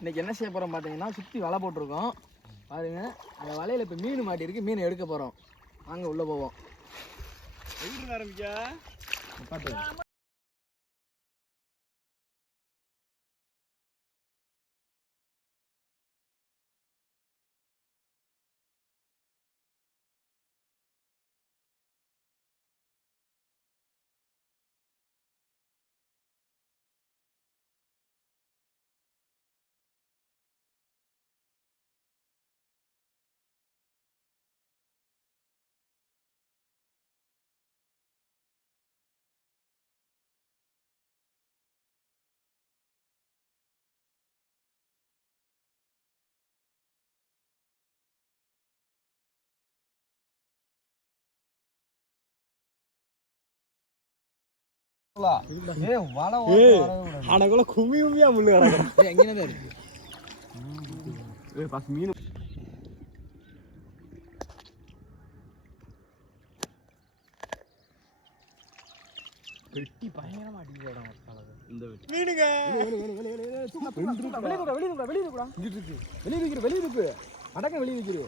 இன்னைக்கு என்ன செய்ய போறோம் பார்த்தீங்கன்னா சுற்றி வலை போட்டிருக்கோம். பாருங்க அந்த வலையில இப்போ மீன் மாட்டியிருக்கு. மீன் எடுக்க போறோம். வாங்க உள்ள போவோம். ஆரம்பிக்கா பாட்டு ஏ ஆனக்குள்ள கும்மி கும்மியா முள்ளு கிடக்குறோம் எங்கே இருக்கு? ஏய் பஸ் மீன். வெட்டி பயங்கரமா அடிக்கிறோம் இந்த மீனுங்க. வெளியே கூட வெளியே கூட வெளியே கூட. இருக்கு. வெளியே வைக்கிற வெளியே இருக்கு அடக்க வெளியே வைக்கிற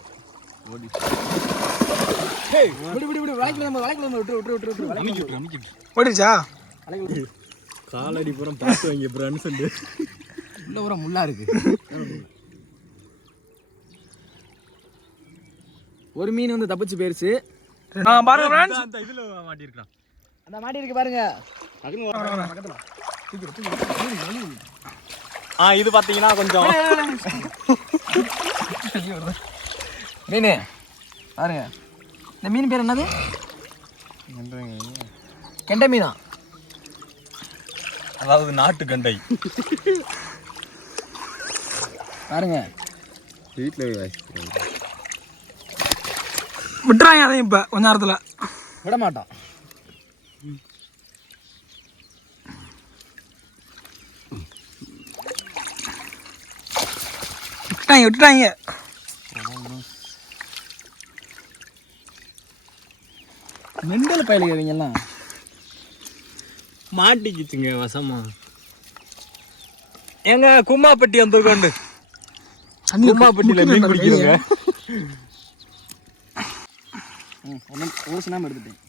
ஓடி. விடு விடு விடு. வளைக்கல நம்ம வளைக்கல நம்ம விட்டு விட்டு விட்டு விட்டு ஓடிச்சா காலடி புறம் பார்த்து வாங்க ஃப்ரெண்ட்ஸ் உண்டு உள்ள ஒரு முள்ளா இருக்கு. ஒரு மீன் வந்து தப்பிச்சு போயிருச்சு. பாருங்க ஃப்ரெண்ட்ஸ் அந்த இதுல மாட்டிருக்கான் அந்த மாட்டி இருக்கு பாருங்க. ஆ இது பாத்தீங்கன்னா கொஞ்சம் மீன் பாருங்க. இந்த மீன் பேர் என்னது? கெண்டை மீனா? அதாவது நாட்டு கண்டை. பாருங்க. வீட்டில் விட்டுறாங்க அதையும் இப்போ கொஞ்ச நேரத்தில். விட மாட்டோம் விட்டுட்டாங்க விட்டுட்டாங்க. மெண்டல் பயலுங்க இவங்க எல்லாம் மாட்டிக்கிச்சுங்க வசமா ஏங்க கும்மாப்பட்டி வந்திருக்கோண்டு கும்மாப்பட்டியில மீன் பிடிக்கிறோங்க ம், ஒரு ஒரு சினாம எடுத்துட்டேன்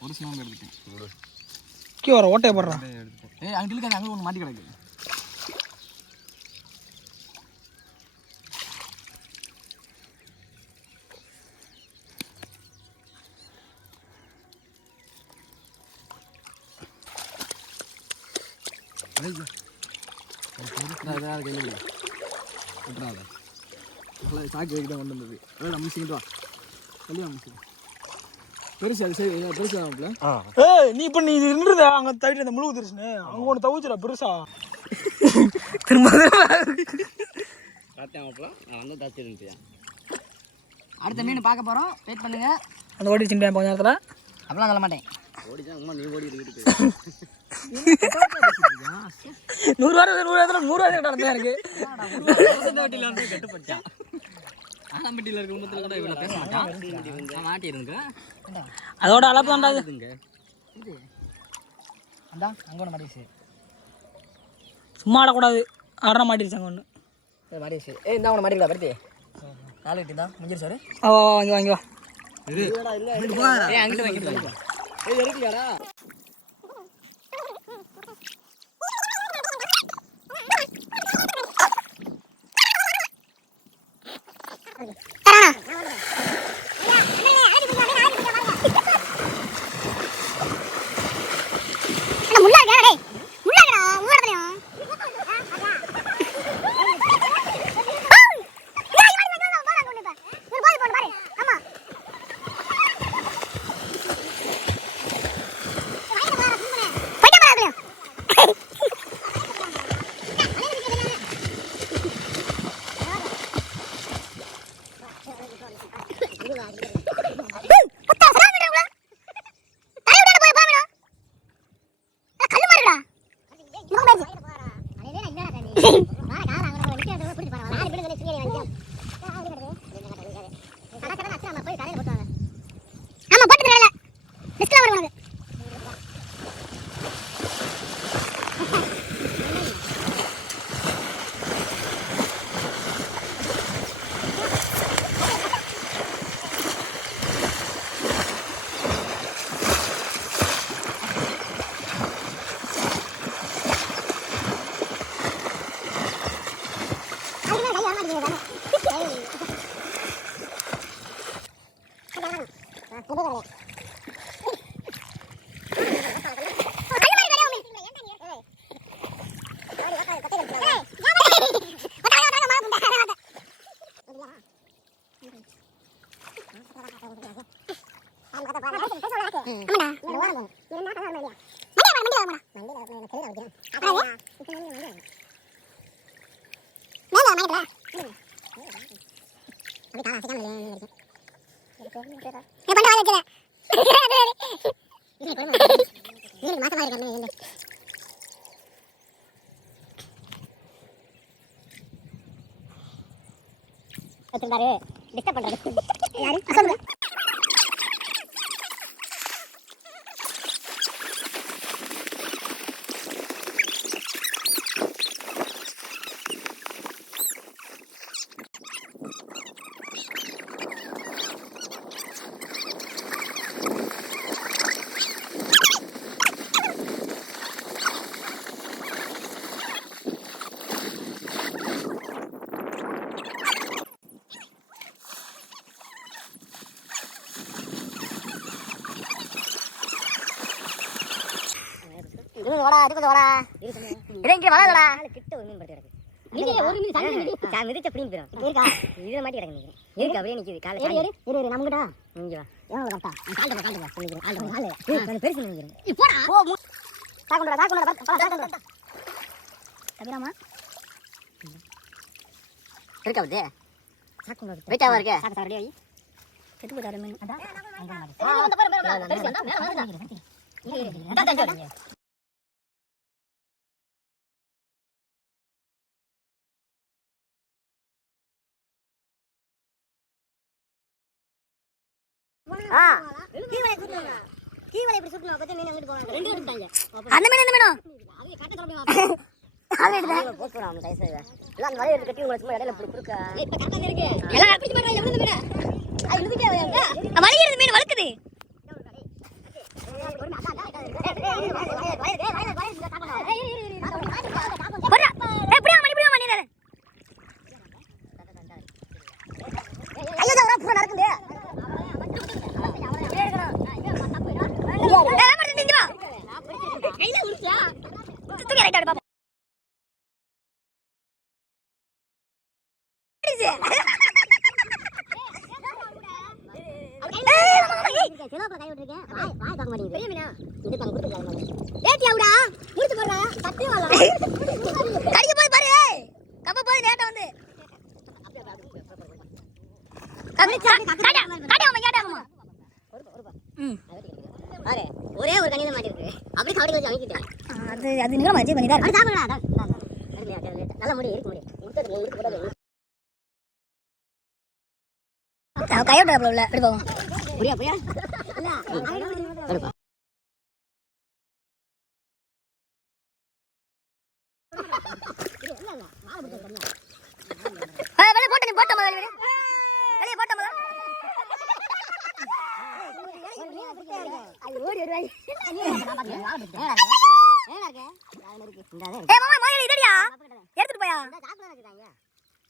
ஒரு சினாம எடுத்துட்டேன் கீழே வர ஓட்டையை போடுறான் ஏய் அங்கிட்டு இருக்காது அங்கே ஒன்று மாட்டி கிடக்கு விட்டுறாத சாக்கு வைக்க தான் கொண்டு வந்தது அதான் நம்ம சீக்கிரம் வா பெருசு அது சரி பெருசு ஏய் நீ இப்போ நீ இது இருந்தத அங்கே தவிட்டு அந்த முழு திருச்சுனே அங்கே ஒன்று தவிச்சுடா பெருசா. திரும்ப அடுத்த மீன் பார்க்க போகிறோம் வெயிட் பண்ணுங்க. அந்த ஓடி சிண்டேன் கொஞ்ச நேரத்தில். அப்படிலாம் சொல்ல மாட்டேன். நூறு வாரம் நூறு நூறு வாரம் நடந்தேன் எனக்கு. ஆலம்பட்டியில் இருக்க குடும்பத்தில் கூட இவ்வளோ பேச மாட்டான் மாட்டி இருங்க அதோட அளப்பு வந்தாது இது. அதான் அங்கே ஒன்று மாட்டிச்சு சும்மா ஆடக்கூடாது. ஆடுற மாட்டிருச்சு அங்கே ஒன்று சரி மாட்டிச்சு ஏய் இந்த அவனை மாட்டிக்கலாம் பருத்தி. நாலு கிட்டி தான் வா, வாங்கி வாங்கி வா ஏய் அங்கிட்டு வாங்கிட்டு ஏய் இருக்குல்லடா ஆமா லிஸ்ட்ல வரும் உனக்கு மாசமா இருக்கேன் வச்சிருந்தாரு டிஸ்டர்ப் பண்றாரு யாரு சொல்லுங்க இது ஓடா இது கொஞ்சம் ஓடா இது இங்க வராதடா கிட்ட ஒரு மீன் படுத்து கிடக்கு. மிதிக்க ஒரு மீன் தண்ணி மிதி நான் மிதிச்ச பிடிங்க போயிடும் இருக்கா இதுல மாட்டி கிடக்கு நிக்கிறேன். இருக்கு அப்படியே நிக்குது. காலை ஏறு ஏறு. ஏறு ஏறு நம்மகிட்ட இங்க வா. எவ்வளவு கரெக்டா. கால் கால் கால் சொல்லிக்கிறேன் ஆள் ஆள். கொஞ்சம் பெருசு நினைக்கிறேன் இப்போடா ஓ தாக்குண்டா தாக்குண்டா தாக்குண்டா கபிராமா இருக்கா வந்து தாக்குண்டா வெயிட்டாவா இருக்கு. சாக்கு சாக்கு ரெடி செத்து போயிட்டாரு மீன். அதான். ஆ வந்த பாரு பாரு பெருசு வந்தா மேல வந்து இரு இரு. ஆ கீவலை சுத்தணும் கீவலை இப்படி சுத்தணும் அப்பதான் மீன் அங்கிட்டு போவாங்க ரெண்டு எடுத்தாங்க அந்த மீன் எந்த மீனும் அது கட்ட தொடங்க அது எடுத்தா போட்டு வராம சைஸ் இல்ல அந்த வலைய கட்டி உங்களுக்கு சும்மா இடையில இப்படி குறுக்க இப்ப கரெக்டா இருக்கு எல்லாம் அப்படி பண்றாங்க எவ்வளவு மீன் அது கடிக்க போய் பாரு கப்ப போய் நேட்ட வந்து. ஒரே ஒரு கணிதம் மாட்டிருக்கு அப்படி கவடி வச்சு அமைக்கிட்டேன். அது அது பண்ணி தான் சாப்பிடலாம் நல்ல முடி இருக்கு முடி. இருக்கு போடாது கையோட போவோம். புரியா புரியா? போட்ட நீ போட்ட முதல்ல வெளியே போட்ட முதல்ல ஏய் மாமா மாயா இதடியா எடுத்துட்டு போயா?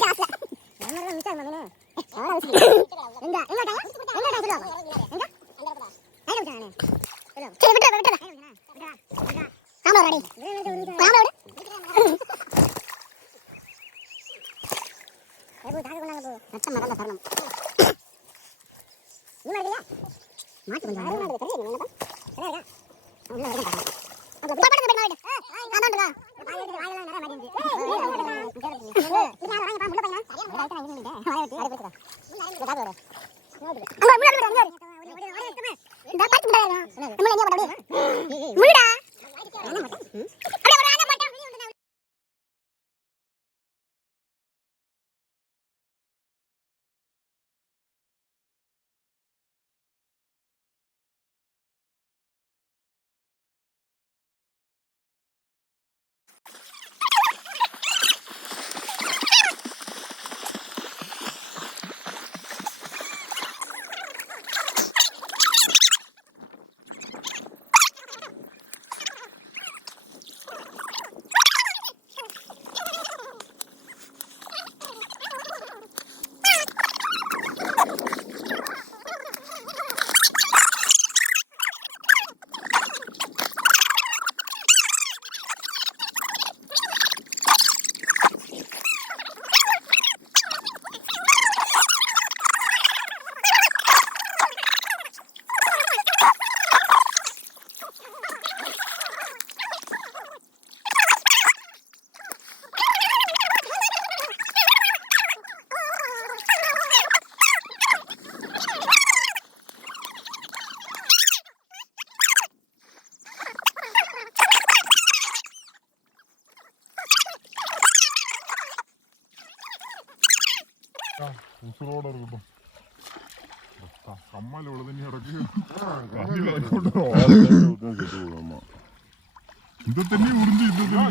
சாக்கு மேல வையா இரு வைடா. புள்ள உயிரோட இருக்கு ஆமா பாடா நீ இவன் நடந்து போய் இப்ப பாருங்க தூக்கி அடிச்சு வெளிய அடிச்சிரான் அது ഉസുറോടെ ഇരിക്കട്ടെ കമ്മൽ ഇവിടെ തന്നെ ഇടയ്ക്ക് ഇത് തന്നെ ഉറിഞ്ഞ് ഇത് തന്നെ